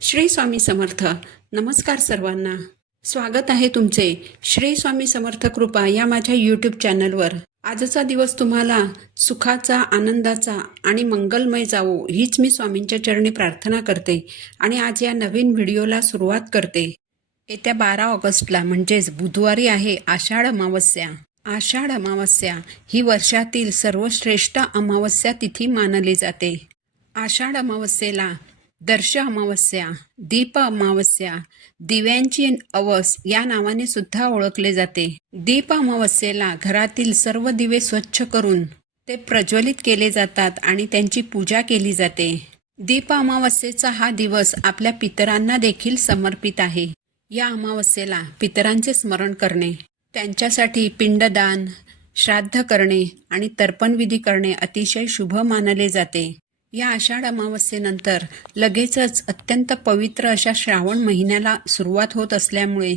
श्री स्वामी समर्थ. नमस्कार सर्वांना. स्वागत आहे तुमचे श्री स्वामी समर्थ कृपा या माझ्या यूट्यूब चॅनलवर. आजचा दिवस तुम्हाला सुखाचा, आनंदाचा आणि मंगलमय जावो हीच मी स्वामींच्या चरणी प्रार्थना करते आणि आज या नवीन व्हिडिओला सुरुवात करते. येत्या 12 ऑगस्टला म्हणजेच बुधवारी आहे आषाढ अमावस्या. आषाढ अमावस्या ही वर्षातील सर्वश्रेष्ठ अमावस्या तिथी मानली जाते. आषाढ अमावस्येला दर्श अमावस्या, दीप अमावस्या, दिव्यांची अवस या नावाने सुद्धा ओळखले जाते. दीप अमावस्येला घरातील सर्व दिवे स्वच्छ करून ते प्रज्वलित केले जातात आणि त्यांची पूजा केली जाते. दीप अमावस्येचा हा दिवस आपल्या पितरांना देखील समर्पित आहे. या अमावस्येला पितरांचे स्मरण करणे, त्यांच्यासाठी पिंडदान, श्राद्ध करणे आणि तर्पणविधी करणे अतिशय शुभ मानले जाते. या आषाढ अमावस्येनंतर लगेचच अत्यंत पवित्र अशा श्रावण महिन्याला सुरुवात होत असल्यामुळे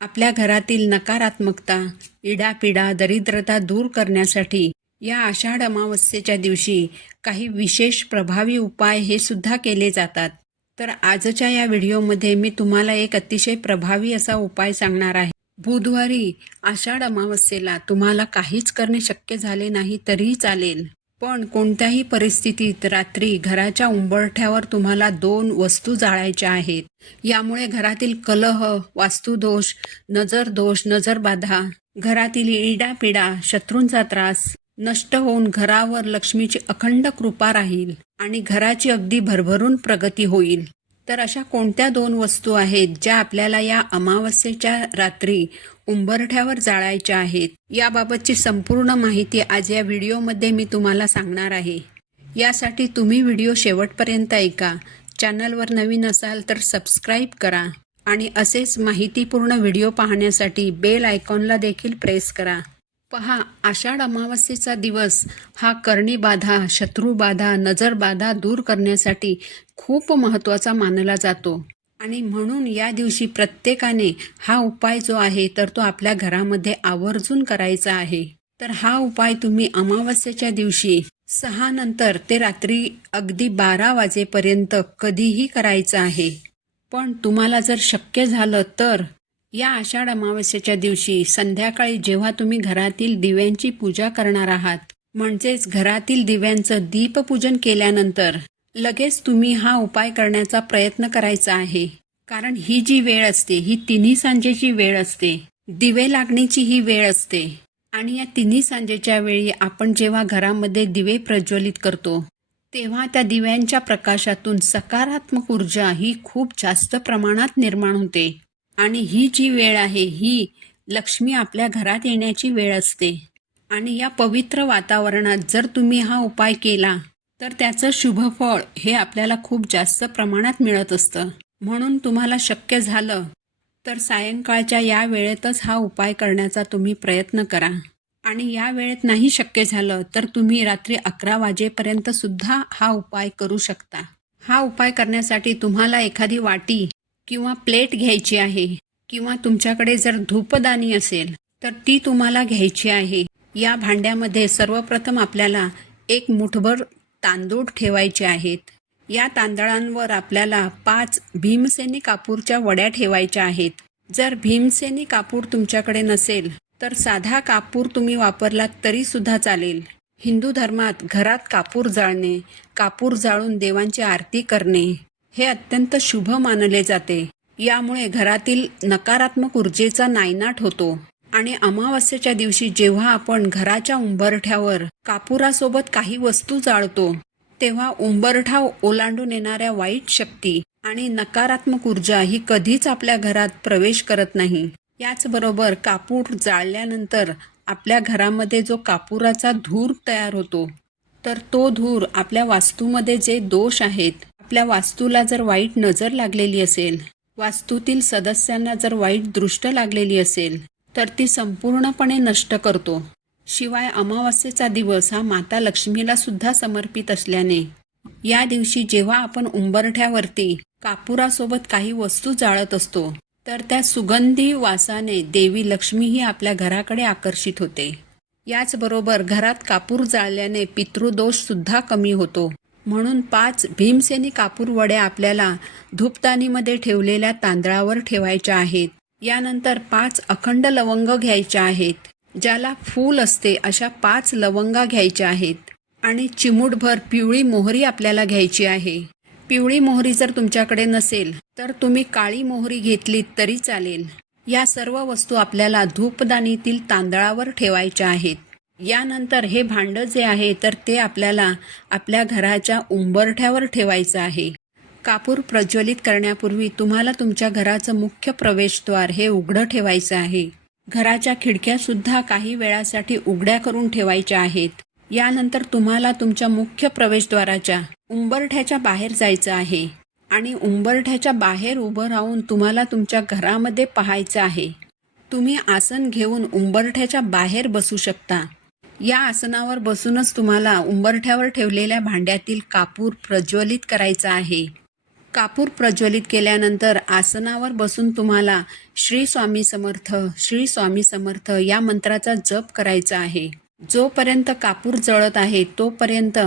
आपल्या घरातील नकारात्मकता, इडापिडा, दरिद्रता दूर करण्यासाठी या आषाढ अमावस्येच्या दिवशी काही विशेष प्रभावी उपाय हे सुद्धा केले जातात. तर आजच्या या व्हिडिओमध्ये मी तुम्हाला एक अतिशय प्रभावी असा उपाय सांगणार आहे. बुधवारी आषाढ अमावस्येला तुम्हाला काहीच करणे शक्य झाले नाही तरीही चालेल, पण कोणत्याही परिस्थितीत रात्री घराच्या उंबरठ्यावर तुम्हाला 2 वस्तू जाळायच्या आहेत. यामुळे घरातील कलह, वास्तुदोष, नजरदोष, नजरबाधा, घरातील इडापिडा, शत्रूंचा त्रास नष्ट होऊन घरावर लक्ष्मीची अखंड कृपा राहील आणि घराची अगदी भरभरून प्रगती होईल. तर अशा कोणत्या 2 वस्तू आहेत ज्या आपल्याला या अमावस्येच्या रात्री उंबरठ्यावर जाळायच्या आहेत, याबाबतची संपूर्ण माहिती आज या व्हिडिओमध्ये मी तुम्हाला सांगणार आहे. यासाठी तुम्ही व्हिडिओ शेवटपर्यंत ऐका. चॅनलवर नवीन असाल तर सबस्क्राईब करा आणि असेच माहितीपूर्ण व्हिडिओ पाहण्यासाठी बेल आयकॉनला देखील प्रेस करा. पहा, आषाढ अमावस्येचा दिवस हा कर्णीबाधा, शत्रुबाधा, नजरबाधा दूर करण्यासाठी खूप महत्त्वाचा मानला जातो आणि म्हणून या दिवशी प्रत्येकाने हा उपाय जो आहे तर तो आपल्या घरामध्ये आवर्जून करायचा आहे. तर हा उपाय तुम्ही अमावस्येच्या दिवशी 6 नंतर ते रात्री अगदी 12 वाजेपर्यंत कधीही करायचा आहे. पण तुम्हाला जर शक्य झालं तर या आषाढ अमावस्येच्या दिवशी संध्याकाळी जेव्हा तुम्ही घरातील दिव्यांची पूजा करणार आहात, म्हणजेच घरातील दिव्यांचं दीपपूजन केल्यानंतर लगेच तुम्ही हा उपाय करण्याचा प्रयत्न करायचा आहे. कारण ही जी वेळ असते ही तिन्ही सांजेची वेळ असते, दिवे लागण्याची ही वेळ असते आणि या तिन्ही सांजेच्या वेळी आपण जेव्हा घरामध्ये दिवे प्रज्वलित करतो तेव्हा त्या दिव्यांच्या प्रकाशातून सकारात्मक ऊर्जा ही खूप जास्त प्रमाणात निर्माण होते आणि ही जी वेळ आहे ही लक्ष्मी आपल्या घरात येण्याची वेळ असते. आणि या पवित्र वातावरणात जर तुम्ही हा उपाय केला तर त्याचं शुभफळ हे आपल्याला खूप जास्त प्रमाणात मिळत असतं. म्हणून तुम्हाला शक्य झालं तर सायंकाळच्या या वेळेतच हा उपाय करण्याचा तुम्ही प्रयत्न करा आणि या वेळेत नाही शक्य झालं तर तुम्ही रात्री 11 वाजेपर्यंत सुद्धा हा उपाय करू शकता. हा उपाय करण्यासाठी तुम्हाला एखादी वाटी किंवा प्लेट घ्यायची आहे किंवा तुमच्याकडे जर धूपदानी असेल तर ती तुम्हाला घ्यायची आहे. या भांड्यामध्ये सर्वप्रथम आपल्याला 1 मुठभर तांदूळ ठेवायचे आहेत. या तांदळांवर आपल्याला 5 भीमसेनी कापूरच्या वड्या ठेवायच्या आहेत. जर भीमसेनी कापूर तुमच्याकडे नसेल तर साधा कापूर तुम्ही वापरलात तरी सुद्धा चालेल. हिंदू धर्मात घरात कापूर जाळणे, कापूर जाळून देवांची आरती करणे हे अत्यंत शुभ मानले जाते. यामुळे घरातील नकारात्मक ऊर्जेचा नायनाट होतो आणि अमावस्येच्या दिवशी जेव्हा आपण घराच्या उंबरठ्यावर कापुरासोबत काही वस्तू जाळतो तेव्हा उंबरठा ओलांडून येणाऱ्या वाईट शक्ती आणि नकारात्मक ऊर्जा ही कधीच आपल्या घरात प्रवेश करत नाही. याचबरोबर कापूर जाळल्यानंतर आपल्या घरामध्ये जो कापुराचा धूर तयार होतो तर तो धूर आपल्या वास्तूमध्ये जे दोष आहेत, आपल्या वास्तूला जर वाईट नजर लागलेली असेल, वास्तूतील सदस्यांना जर वाईट दृष्ट लागलेली असेल तर ती संपूर्णपणे नष्ट करतो. शिवाय अमावस्येचा दिवस हा माता लक्ष्मीला सुद्धा समर्पित असल्याने या दिवशी जेव्हा आपण उंबरठ्यावरती कापुरासोबत काही वस्तू जाळत असतो तर त्या सुगंधी वासाने देवी लक्ष्मी ही आपल्या घराकडे आकर्षित होते. याचबरोबर घरात कापूर जाळल्याने पितृदोष सुद्धा कमी होतो म्हणून 5 भीमसेनी कापूर वड्या आपल्याला धूपदानीमध्ये ठेवलेल्या तांदळावर ठेवायच्या आहेत. यानंतर 5 अखंड लवंग घ्यायच्या आहेत. ज्याला फूल असते अशा 5 लवंगा घ्यायच्या आहेत आणि चिमूटभर पिवळी मोहरी आपल्याला घ्यायची आहे. पिवळी मोहरी जर तुमच्याकडे नसेल तर तुम्ही काळी मोहरी घेतलीत तरी चालेल. या सर्व वस्तू आपल्याला धूपदानीतील तांदळावर ठेवायच्या आहेत. यानंतर हे भांडं जे आहे तर ते आपल्याला आपल्या घराच्या उंबरठ्यावर ठेवायचं आहे. कापूर प्रज्वलित करण्यापूर्वी तुम्हाला तुमच्या घराचं मुख्य प्रवेशद्वार हे उघडं ठेवायचं आहे. घराच्या खिडक्यासुद्धा काही वेळासाठी उघड्या करून ठेवायच्या आहेत. यानंतर तुम्हाला तुमच्या मुख्य प्रवेशद्वाराच्या उंबरठ्याच्या बाहेर जायचं आहे आणि उंबरठ्याच्या बाहेर उभं राहून तुम्हाला तुमच्या घरामध्ये पाहायचं आहे. तुम्ही आसन घेऊन उंबरठ्याच्या बाहेर बसू शकता. या आसनावर बसूनच तुम्हाला उंबरठ्यावर ठेवलेल्या भांड्यातील कापूर प्रज्वलित करायचा आहे. कापूर प्रज्वलित केल्यानंतर आसनावर बसून तुम्हाला श्री स्वामी समर्थ, श्री स्वामी समर्थ या मंत्राचा जप करायचा आहे. जोपर्यंत कापूर जळत आहे तोपर्यंत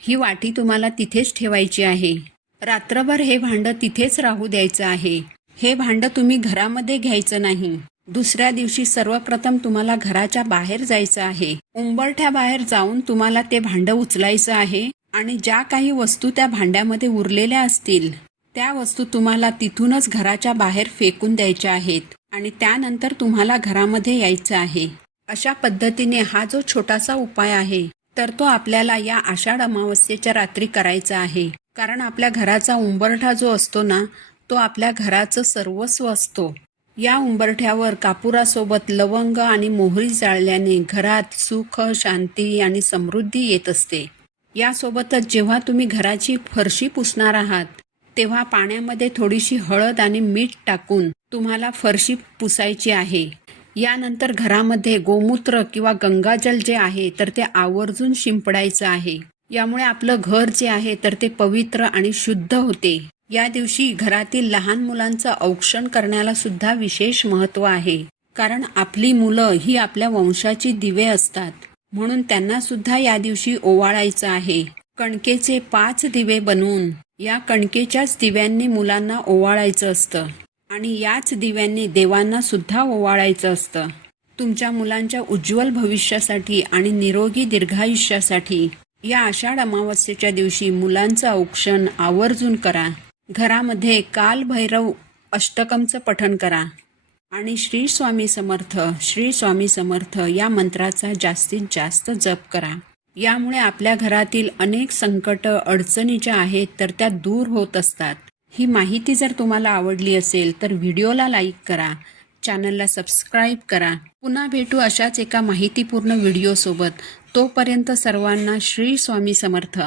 ही वाटी तुम्हाला तिथेच ठेवायची आहे. रात्रभर हे भांडं तिथेच राहू द्यायचं आहे. हे भांडं तुम्ही घरामध्ये घ्यायचं नाही. दुसऱ्या दिवशी सर्वप्रथम तुम्हाला घराच्या बाहेर जायचं आहे. उंबरठ्याबाहेर जाऊन तुम्हाला ते भांडं उचलायचं आहे आणि ज्या काही वस्तू त्या भांड्यामध्ये उरलेल्या असतील त्या वस्तू तुम्हाला तिथूनच घराच्या बाहेर फेकून द्यायच्या आहेत आणि त्यानंतर तुम्हाला घरामध्ये यायचं आहे. अशा पद्धतीने हा जो छोटासा उपाय आहे तर तो आपल्याला या आषाढ अमावस्येच्या रात्री करायचा आहे. कारण आपल्या घराचा उंबरठा जो असतो ना तो आपल्या घराचं सर्वस्व असतो. या उंबरठ्यावर कापुरासोबत लवंग आणि मोहरी जाळल्याने घरात सुख, शांती आणि समृद्धी येत असते. यासोबतच जेव्हा तुम्ही घराची फरशी पुसणार आहात तेव्हा पाण्यामध्ये थोडीशी हळद आणि मीठ टाकून तुम्हाला फरशी पुसायची आहे. यानंतर घरामध्ये गोमूत्र किंवा गंगाजल जे आहे तर ते आवर्जून शिंपडायचं आहे. यामुळे आपलं घर जे आहे तर ते पवित्र आणि शुद्ध होते. या दिवशी घरातील लहान मुलांचं औक्षण करण्याला सुद्धा विशेष महत्त्व आहे. कारण आपली मुलं ही आपल्या वंशाची दिवे असतात. म्हणून त्यांना सुद्धा या दिवशी ओवाळायचं आहे. कणकेचे 5 दिवे बनवून या कणकेच्याच दिव्यांनी मुलांना ओवाळायचं असतं आणि याच दिव्यांनी देवांना सुद्धा ओवाळायचं असतं. तुमच्या मुलांच्या उज्ज्वल भविष्यासाठी आणि निरोगी दीर्घायुष्यासाठी या आषाढ अमावस्येच्या दिवशी मुलांचं औक्षण आवर्जून करा. घरामध्ये काल भैरव अष्टकमचं पठण करा आणि श्री स्वामी समर्थ, श्री स्वामी समर्थ या मंत्राचा जास्तीत जास्त जप करा. यामुळे आपल्या घरातील अनेक संकट, अडचणी ज्या आहेत तर त्या दूर होत असतात. ही माहिती जर तुम्हाला आवडली असेल तर व्हिडिओला लाईक करा, चॅनलला सबस्क्राईब करा. पुन्हा भेटू अशाच एका माहितीपूर्ण व्हिडिओसोबत. तोपर्यंत सर्वांना श्री स्वामी समर्थ.